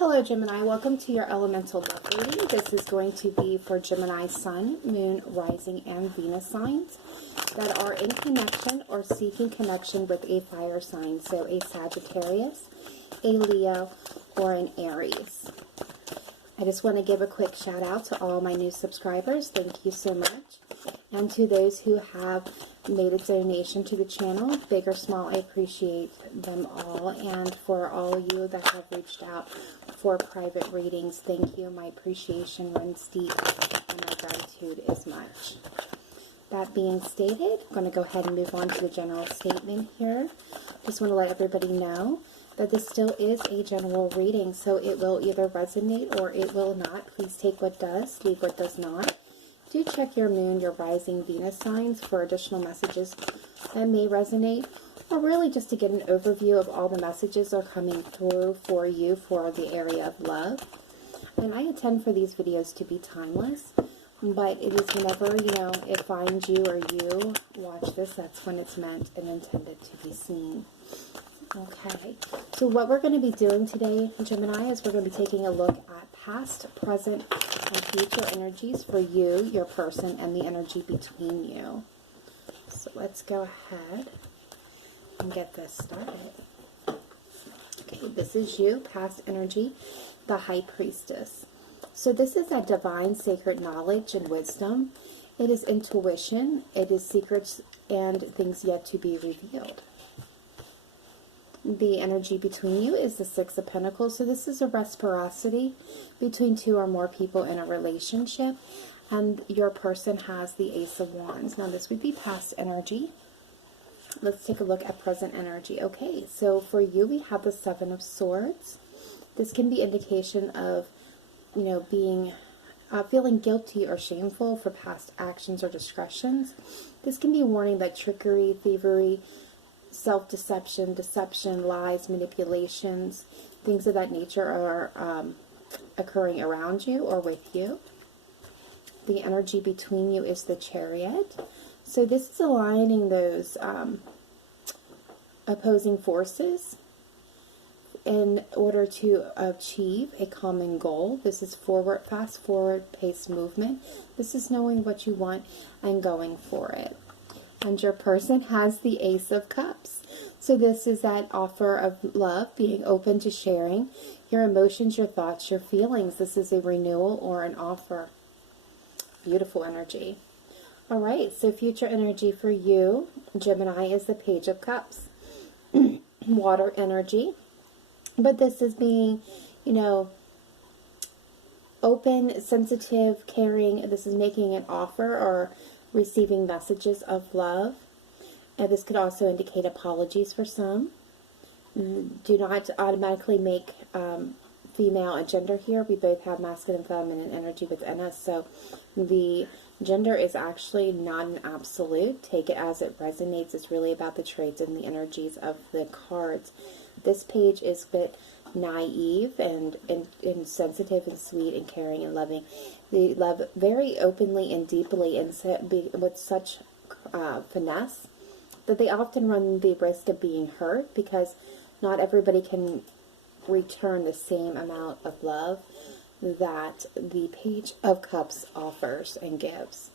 Hello Gemini, welcome to your elemental love reading. This is going to be for Gemini Sun, Moon, Rising, and Venus signs that are in connection or seeking connection with a fire sign. So a Sagittarius, a Leo, or an Aries. I just want to give a quick shout out to all my new subscribers. Thank you so much. And to those who have made a donation to the channel, big or small, I appreciate them all. And for all you that have reached out for private readings, thank you. My appreciation runs deep and my gratitude is much. That being stated, I'm going to go ahead and move on to the general statement here. Just want to let everybody know that this still is a general reading, so it will either resonate or it will not. Please take what does, leave what does not. Do check your moon, your rising, Venus signs for additional messages that may resonate, or really just to get an overview of all the messages that are coming through for you for the area of love. And I intend for these videos to be timeless, but it is whenever, it finds you or you watch this, that's when it's meant and intended to be seen. Okay, so what we're going to be doing today, Gemini, is we're going to be taking a look at past, present, and future energies for you, your person, and the energy between you. So let's go ahead and get this started. Okay, this is you, past energy, the High Priestess. So this is that divine sacred knowledge and wisdom. It is intuition. It is secrets and things yet to be revealed. The energy between you is the Six of Pentacles. So this is a reciprocity between two or more people in a relationship. And your person has the Ace of Wands. Now this would be past energy. Let's take a look at present energy. Okay, so for you we have the Seven of Swords. This can be indication of, being feeling guilty or shameful for past actions or discretions. This can be a warning that trickery, thievery, self-deception, deception, lies, manipulations, things of that nature are occurring around you or with you. The energy between you is the Chariot. So this is aligning those opposing forces in order to achieve a common goal. This is forward, fast forward paced movement. This is knowing what you want and going for it. And your person has the Ace of Cups. So this is that offer of love, being open to sharing your emotions, your thoughts, your feelings. This is a renewal or an offer. Beautiful energy. All right, so future energy for you, Gemini, is the Page of Cups. Water energy. But this is being, open, sensitive, caring. This is making an offer or receiving messages of love. And this could also indicate apologies for some. Do not automatically make female a gender here. We both have masculine and feminine energy within us. So the gender is actually not an absolute. Take it as it resonates. It's really about the traits and the energies of the cards. This page is a bit naive and sensitive and sweet and caring and loving. They love very openly and deeply and with such finesse that they often run the risk of being hurt because not everybody can return the same amount of love that the Page of Cups offers and gives.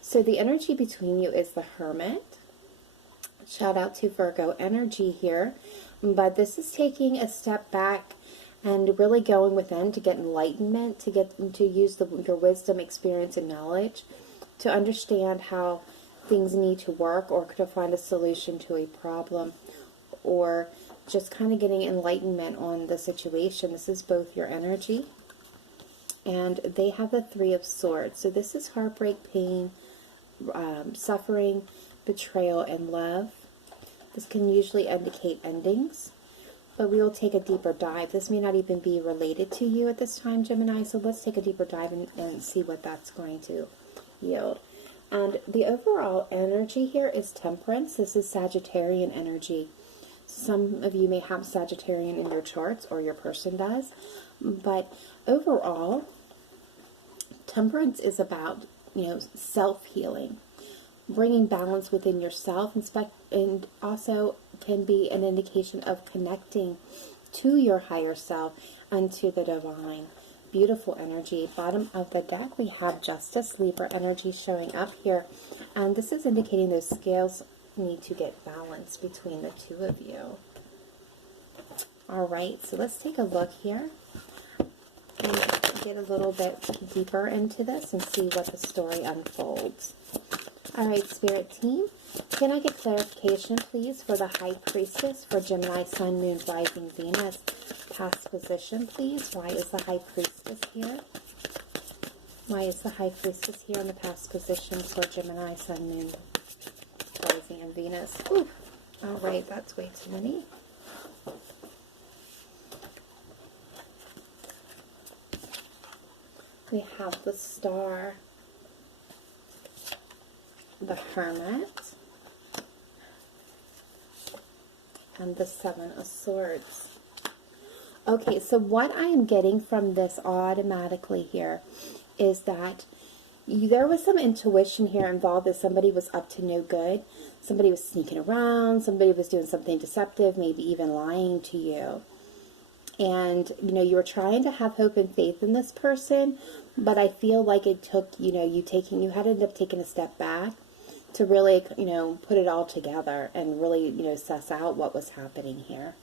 So the energy between you is the Hermit. Shout out to Virgo energy here. But this is taking a step back and really going within to get enlightenment, to use your wisdom, experience, and knowledge to understand how things need to work or to find a solution to a problem, or just kind of getting enlightenment on the situation. This is both your energy, and they have the Three of Swords. So this is heartbreak, pain, suffering, betrayal, and love. This can usually indicate endings, but we will take a deeper dive. This may not even be related to you at this time, Gemini, so let's take a deeper dive and see what that's going to yield. And the overall energy here is Temperance. This is Sagittarian energy. Some of you may have Sagittarian in your charts, or your person does, but overall, Temperance is about, self-healing, bringing balance within yourself, and also can be an indication of connecting to your higher self and to the divine. Beautiful energy. Bottom of the deck, we have Justice, Libra energy showing up here. And this is indicating those scales need to get balanced between the two of you. All right, so let's take a look here and get a little bit deeper into this and see what the story unfolds. All right, Spirit team, can I get clarification, please, for the High Priestess for Gemini, Sun, Moon, Rising, Venus? Past position, please. Why is the High Priestess here? Why is the High Priestess here in the past position for Gemini, Sun, Moon, Rising, and Venus? Ooh. All right, that's way too many. We have the Star, the Hermit, and the Seven of Swords. Okay, so what I am getting from this automatically here is that there was some intuition here involved that somebody was up to no good. Somebody was sneaking around, somebody was doing something deceptive, maybe even lying to you. And, you know, you were trying to have hope and faith in this person, but I feel like it took, you know, you had to end up taking a step back to really, you know, put it all together and really, you know, suss out what was happening here.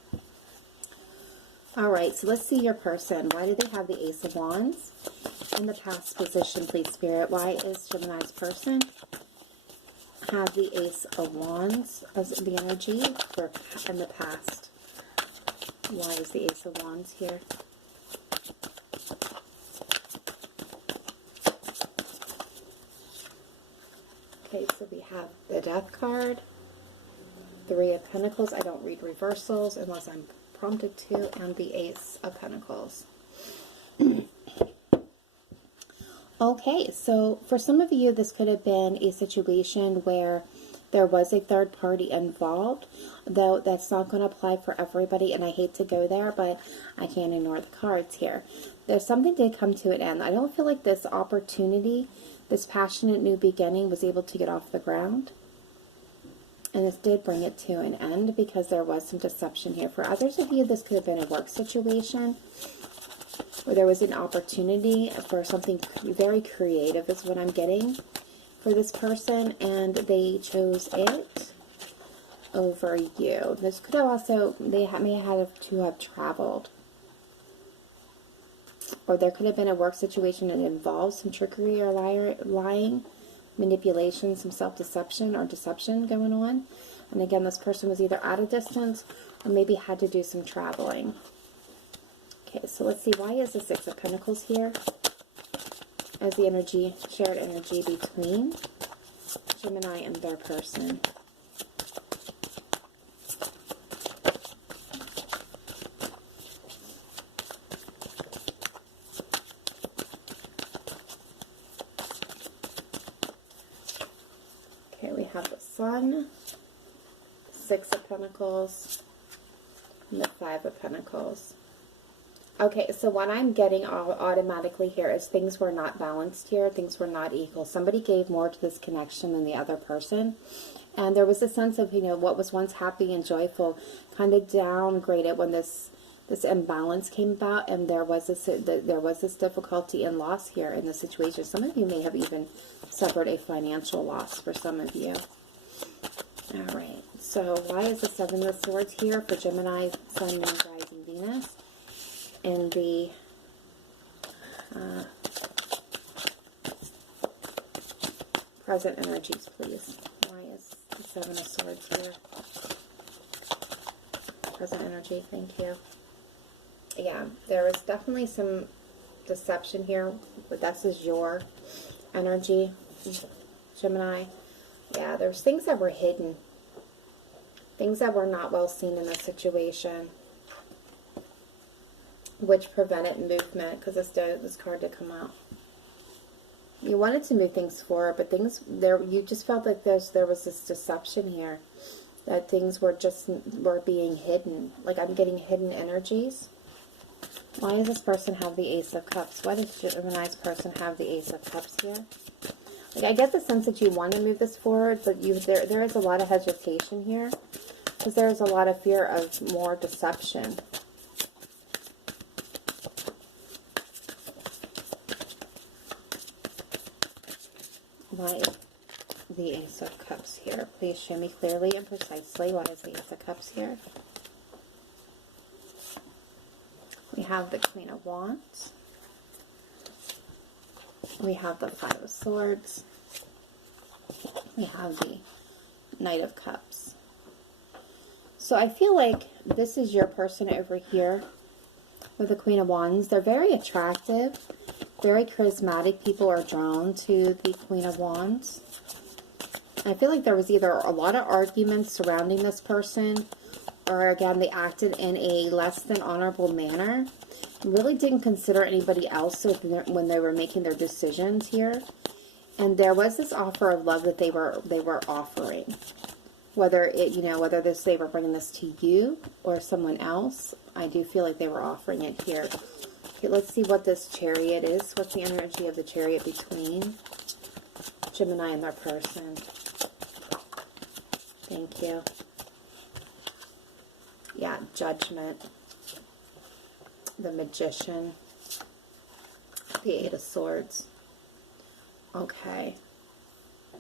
All right, so let's see your person. Why do they have the Ace of Wands in the past position, please, Spirit? Why is Gemini's person have the Ace of Wands as the energy for in the past? Why is the Ace of Wands here? Okay, so we have the Death card, Three of Pentacles. I don't read reversals unless I'm prompted to, and the Ace of Pentacles. Okay, so for some of you, this could have been a situation where there was a third party involved, though that's not going to apply for everybody, and I hate to go there, but I can't ignore the cards here. There's something did come to an end. I don't feel like this opportunity, this passionate new beginning was able to get off the ground. And this did bring it to an end because there was some deception here. For others of you, this could have been a work situation where there was an opportunity for something very creative is what I'm getting for this person, and they chose it over you. This could have also, may have to have traveled. Or there could have been a work situation that involves some trickery or lying, manipulation, some self-deception or deception going on. And again, this person was either at a distance or maybe had to do some traveling. Okay, so let's see. Why is the Six of Pentacles here as the energy, shared energy between Gemini and their person? Okay, we have the Sun, Six of Pentacles, and the Five of Pentacles. Okay, so what I'm getting automatically here is things were not balanced here. Things were not equal. Somebody gave more to this connection than the other person. And there was a sense of, you know, what was once happy and joyful kind of downgraded when this imbalance came about. And there was this difficulty and loss here in the situation. Some of you may have even suffered a financial loss for some of you. All right, so why is the Seven of Swords here for Gemini, Sun, Moon, Rising, Venus? In the present energies, please. Why is the Seven of Swords here? Present energy, thank you. Yeah, there was definitely some deception here, but this is your energy, Gemini. Yeah, there's things that were hidden. Things that were not well seen in a situation, which prevented movement, because this card did come out. You wanted to move things forward, but you just felt like there was this deception here, that things were being hidden. Like I'm getting hidden energies. Why does this person have the Ace of Cups? Why does Gemini's person have the Ace of Cups here? Like I get the sense that you want to move this forward, but there is a lot of hesitation here, because there is a lot of fear of more deception. Why is the Ace of Cups here? Please show me clearly and precisely. Why is the Ace of Cups here? We have the Queen of Wands. We have the Five of Swords. We have the Knight of Cups. So I feel like this is your person over here with the Queen of Wands. They're very attractive, very charismatic. People are drawn to the Queen of Wands. I feel like there was either a lot of arguments surrounding this person, or again, they acted in a less than honorable manner. Really didn't consider anybody else when they were making their decisions here. And there was this offer of love that they were offering. Whether they were bringing this to you or someone else, I do feel like they were offering it here. Okay, let's see what this Chariot is. What's the energy of the Chariot between Gemini and their person? Thank you. Yeah, Judgment. The Magician. The Eight of Swords. Okay.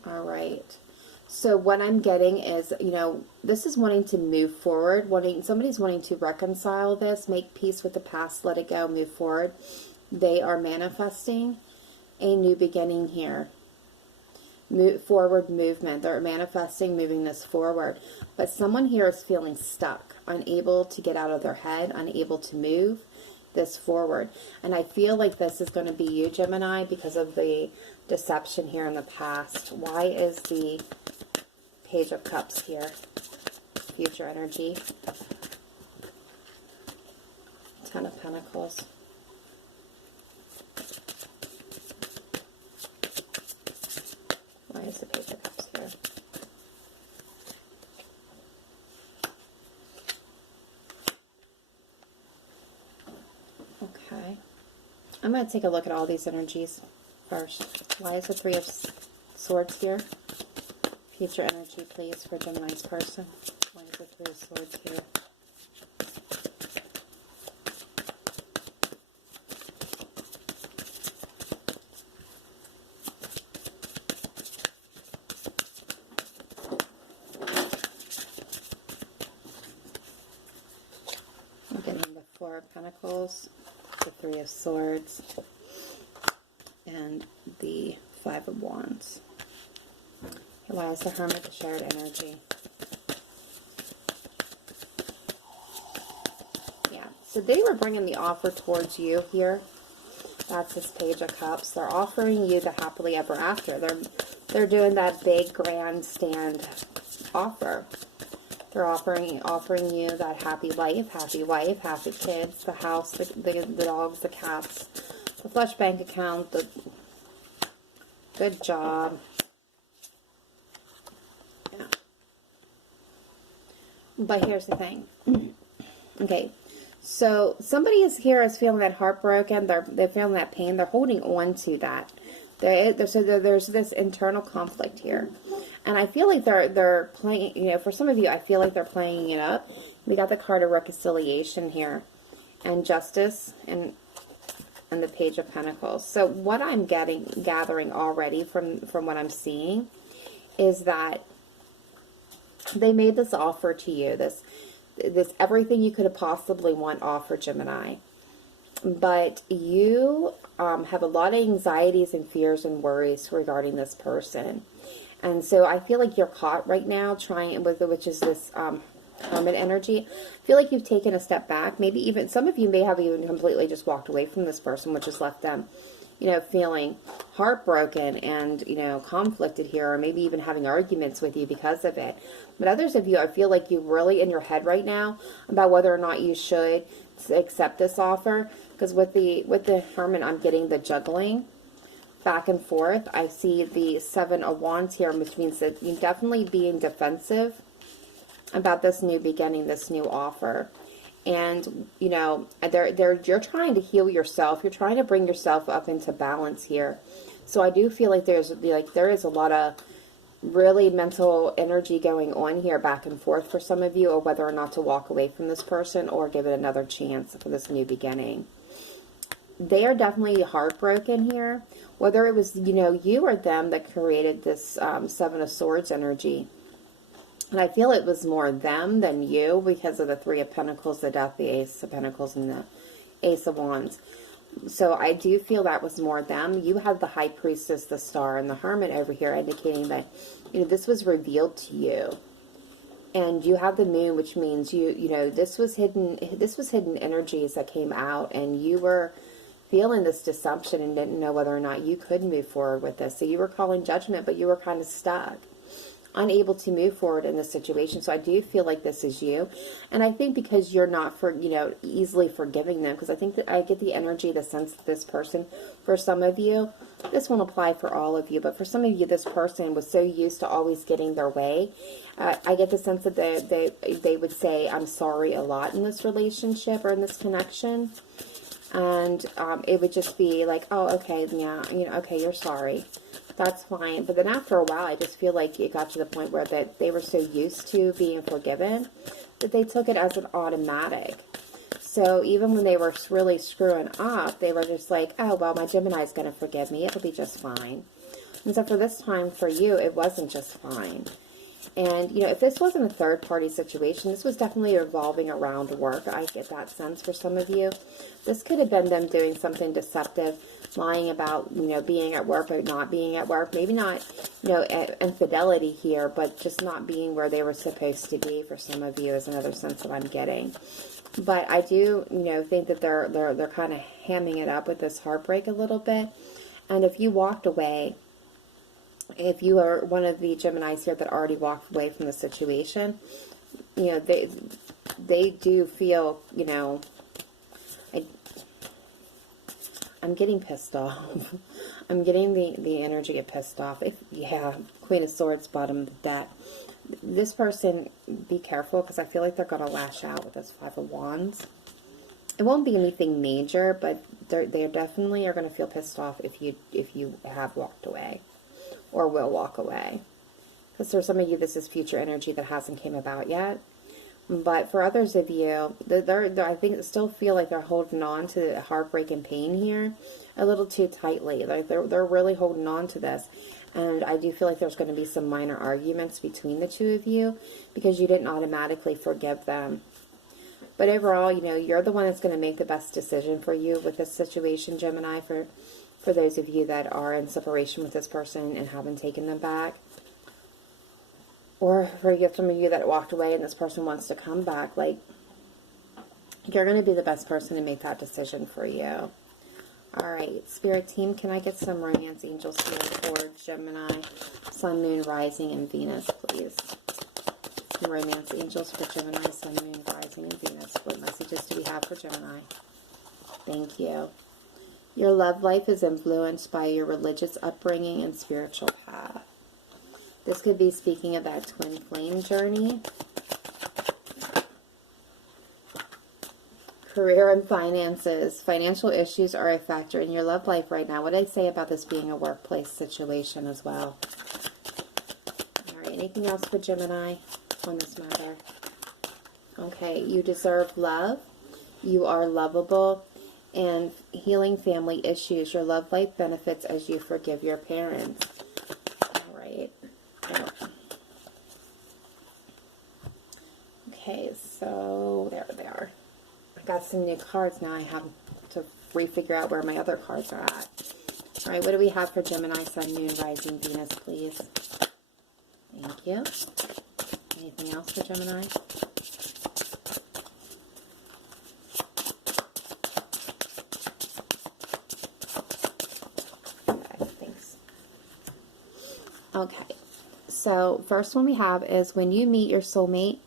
All right. So what I'm getting is, this is wanting to move forward. Somebody's wanting to reconcile this, make peace with the past, let it go, move forward. They are manifesting a new beginning here. Forward movement. They're manifesting, moving this forward. But someone here is feeling stuck, unable to get out of their head, unable to move this forward. And I feel like this is going to be you, Gemini, because of the deception here in the past. Why is the Page of Cups here? Future energy. Ten of Pentacles. Why is the Page of Cups here? Okay. I'm going to take a look at all these energies first. Why is the Three of Swords here? Future energy, please, for Gemini's person. Why is the Three of Swords here? I'm getting the Four of Pentacles, the Three of Swords, and the Five of Wands. Why is the Hermit the shared energy? Yeah, so they were bringing the offer towards you here. That's this Page of Cups. They're offering you the happily ever after. They're doing that big grandstand offer. They're offering you that happy life, happy wife, happy kids, the house, the dogs, the cats, the flush bank account, the good job. Yeah. But here's the thing. Okay. So somebody is feeling that heartbroken. They're feeling that pain. They're holding on to that. There's this internal conflict here. And I feel like they're playing, for some of you, I feel like they're playing it up. We got the card of reconciliation here. And justice and the Page of Pentacles. So what I'm gathering already from what I'm seeing is that they made this offer to you. This everything you could have possibly want offer, Gemini. But you have a lot of anxieties and fears and worries regarding this person. And so I feel like you're caught right now which is this Hermit energy. I feel like you've taken a step back. Maybe even some of you may have even completely just walked away from this person, which has left them, feeling heartbroken and, conflicted here, or maybe even having arguments with you because of it. But others of you, I feel like you're really in your head right now about whether or not you should accept this offer. Because with the Hermit, I'm getting the juggling back and forth. I see the Seven of Wands here, which means that you're definitely being defensive about this new beginning, this new offer. And, you're trying to heal yourself. You're trying to bring yourself up into balance here. So I do feel like there is a lot of really mental energy going on here back and forth for some of you, or whether or not to walk away from this person or give it another chance for this new beginning. They are definitely heartbroken here. Whether it was, you know, you or them that created this Seven of Swords energy. And I feel it was more them than you because of the Three of Pentacles, the Death, the Ace of Pentacles, and the Ace of Wands. So I do feel that was more them. You have the High Priestess, the Star, and the Hermit over here indicating that, you know, this was revealed to you. And you have the Moon, which means you know, this was hidden energies that came out, and you were feeling this deception and didn't know whether or not you could move forward with this. So you were calling judgment, but you were kind of stuck, unable to move forward in this situation. So I do feel like this is you. And I think because you're not, you know, easily forgiving them, because I think that I get the energy, the sense that this person, for some of you, this won't apply for all of you, but for some of you, this person was so used to always getting their way. I get the sense that they would say, I'm sorry a lot in this relationship or in this connection. And it would just be like, oh, okay, yeah, you know, okay, you're sorry. That's fine. But then after a while, I just feel like it got to the point where that they were so used to being forgiven that they took it as an automatic. So even when they were really screwing up, they were just like, oh, well, my Gemini's going to forgive me. It'll be just fine. And so for this time, for you, it wasn't just fine. And, you know, if this wasn't a third-party situation, this was definitely revolving around work. I get that sense for some of you. This could have been them doing something deceptive, lying about, you know, being at work or not being at work. Maybe not, you know, infidelity here, but just not being where they were supposed to be for some of you is another sense that I'm getting. But I do, you know, think that they're kind of hamming it up with this heartbreak a little bit. And if you walked away, if you are one of the Geminis here that already walked away from the situation, you know, they do feel, you know, I'm getting pissed off. I'm getting the energy of pissed off. Yeah, Queen of Swords, bottom of the deck. This person, be careful, because I feel like they're going to lash out with this Five of Wands. It won't be anything major, but they definitely are going to feel pissed off if you have walked away or will walk away. Because for some of you, this is future energy that hasn't came about yet. But for others of you, I think still feel like they're holding on to the heartbreak and pain here a little too tightly. Like they're really holding on to this. And I do feel like there's going to be some minor arguments between the two of you because you didn't automatically forgive them. But overall, you know, you're the one that's going to make the best decision for you with this situation, Gemini, for those of you that are in separation with this person and haven't taken them back. Or for some of you that walked away and this person wants to come back, like, you're going to be the best person to make that decision for you. All right, Spirit Team, can I get some romance angels here for Gemini, Sun, Moon, Rising, and Venus, please? Some romance angels for Gemini, Sun, Moon, Rising, and Venus. What messages do we have for Gemini? Thank you. Your love life is influenced by your religious upbringing and spiritual path. This could be speaking of that twin flame journey. Career and finances. Financial issues are a factor in your love life right now. What did I say about this being a workplace situation as well? All right, anything else for Gemini on this matter? Okay, you deserve love. You are lovable. And healing family issues. Your love life benefits as you forgive your parents. All right. Okay, so there they are. I got some new cards now. I have to refigure out where my other cards are at. All right, what do we have for Gemini, Sun, Moon, Rising, Venus, please? Thank you. Anything else for Gemini? Okay, thanks. Okay, so first one we have is when you meet your soulmate,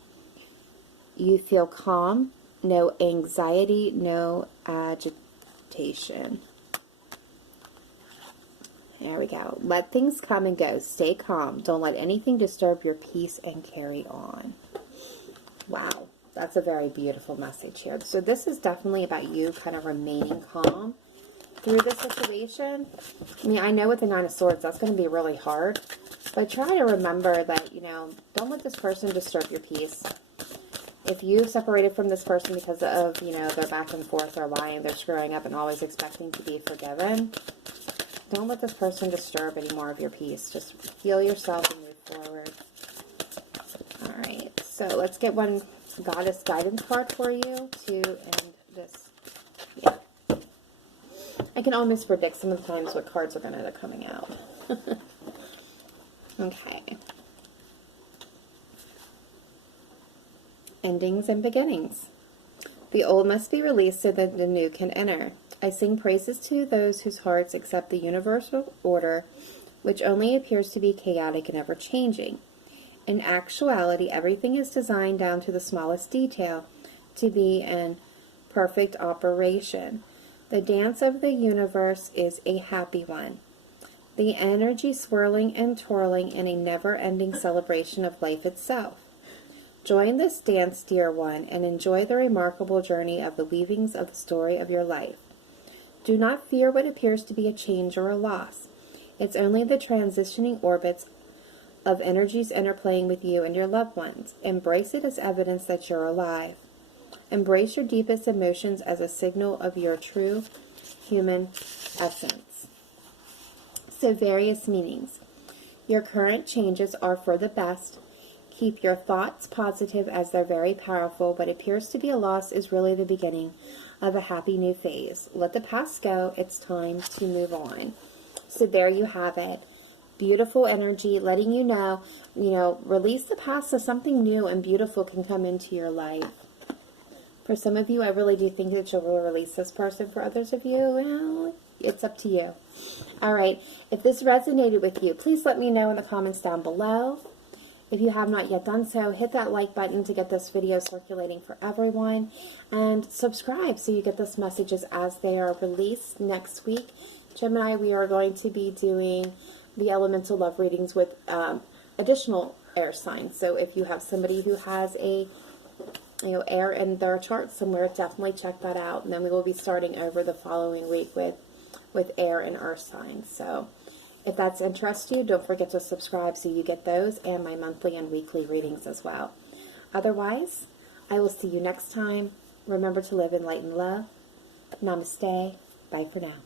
you feel calm, no anxiety, no agitation. There we go. Let things come and go. Stay calm. Don't let anything disturb your peace and carry on. Wow. That's a very beautiful message here. So this is definitely about you kind of remaining calm through this situation. I mean, I know with the Nine of Swords, that's going to be really hard. But try to remember that, you know, don't let this person disturb your peace. If you separated from this person because of, you know, their back and forth, they're lying, they're screwing up, and always expecting to be forgiven, Don't let this person disturb any more of your peace. Just heal yourself and move forward. Alright, so let's get one goddess guidance card for you to end this. Yeah. I can almost predict some of the times what cards are going to end up coming out. Okay. Endings and beginnings. The old must be released so that the new can enter. I sing praises to those whose hearts accept the universal order, which only appears to be chaotic and ever-changing. In actuality, everything is designed down to the smallest detail to be in perfect operation. The dance of the universe is a happy one. The energy swirling and twirling in a never-ending celebration of life itself. Join this dance, dear one, and enjoy the remarkable journey of the weavings of the story of your life. Do not fear what appears to be a change or a loss. It's only the transitioning orbits of energies interplaying with you and your loved ones. Embrace it as evidence that you're alive. Embrace your deepest emotions as a signal of your true human essence. So, various meanings. Your current changes are for the best. Keep your thoughts positive as they're very powerful. What appears to be a loss is really the beginning of a happy new phase. Let the past go. It's time to move on. So there you have it. Beautiful energy letting you know, release the past so something new and beautiful can come into your life. For some of you, I really do think that you'll release this person. For others of you, well, it's up to you. All right. If this resonated with you, please let me know in the comments down below. If you have not yet done so, hit that like button to get this video circulating for everyone. And subscribe so you get these messages as they are released. Next week, Gemini, we are going to be doing the elemental love readings with additional air signs. So if you have somebody who has a air in their chart somewhere, definitely check that out. And then we will be starting over the following week with air and earth signs. So if that's interests you, don't forget to subscribe so you get those and my monthly and weekly readings as well. Otherwise, I will see you next time. Remember to live in light and love. Namaste. Bye for now.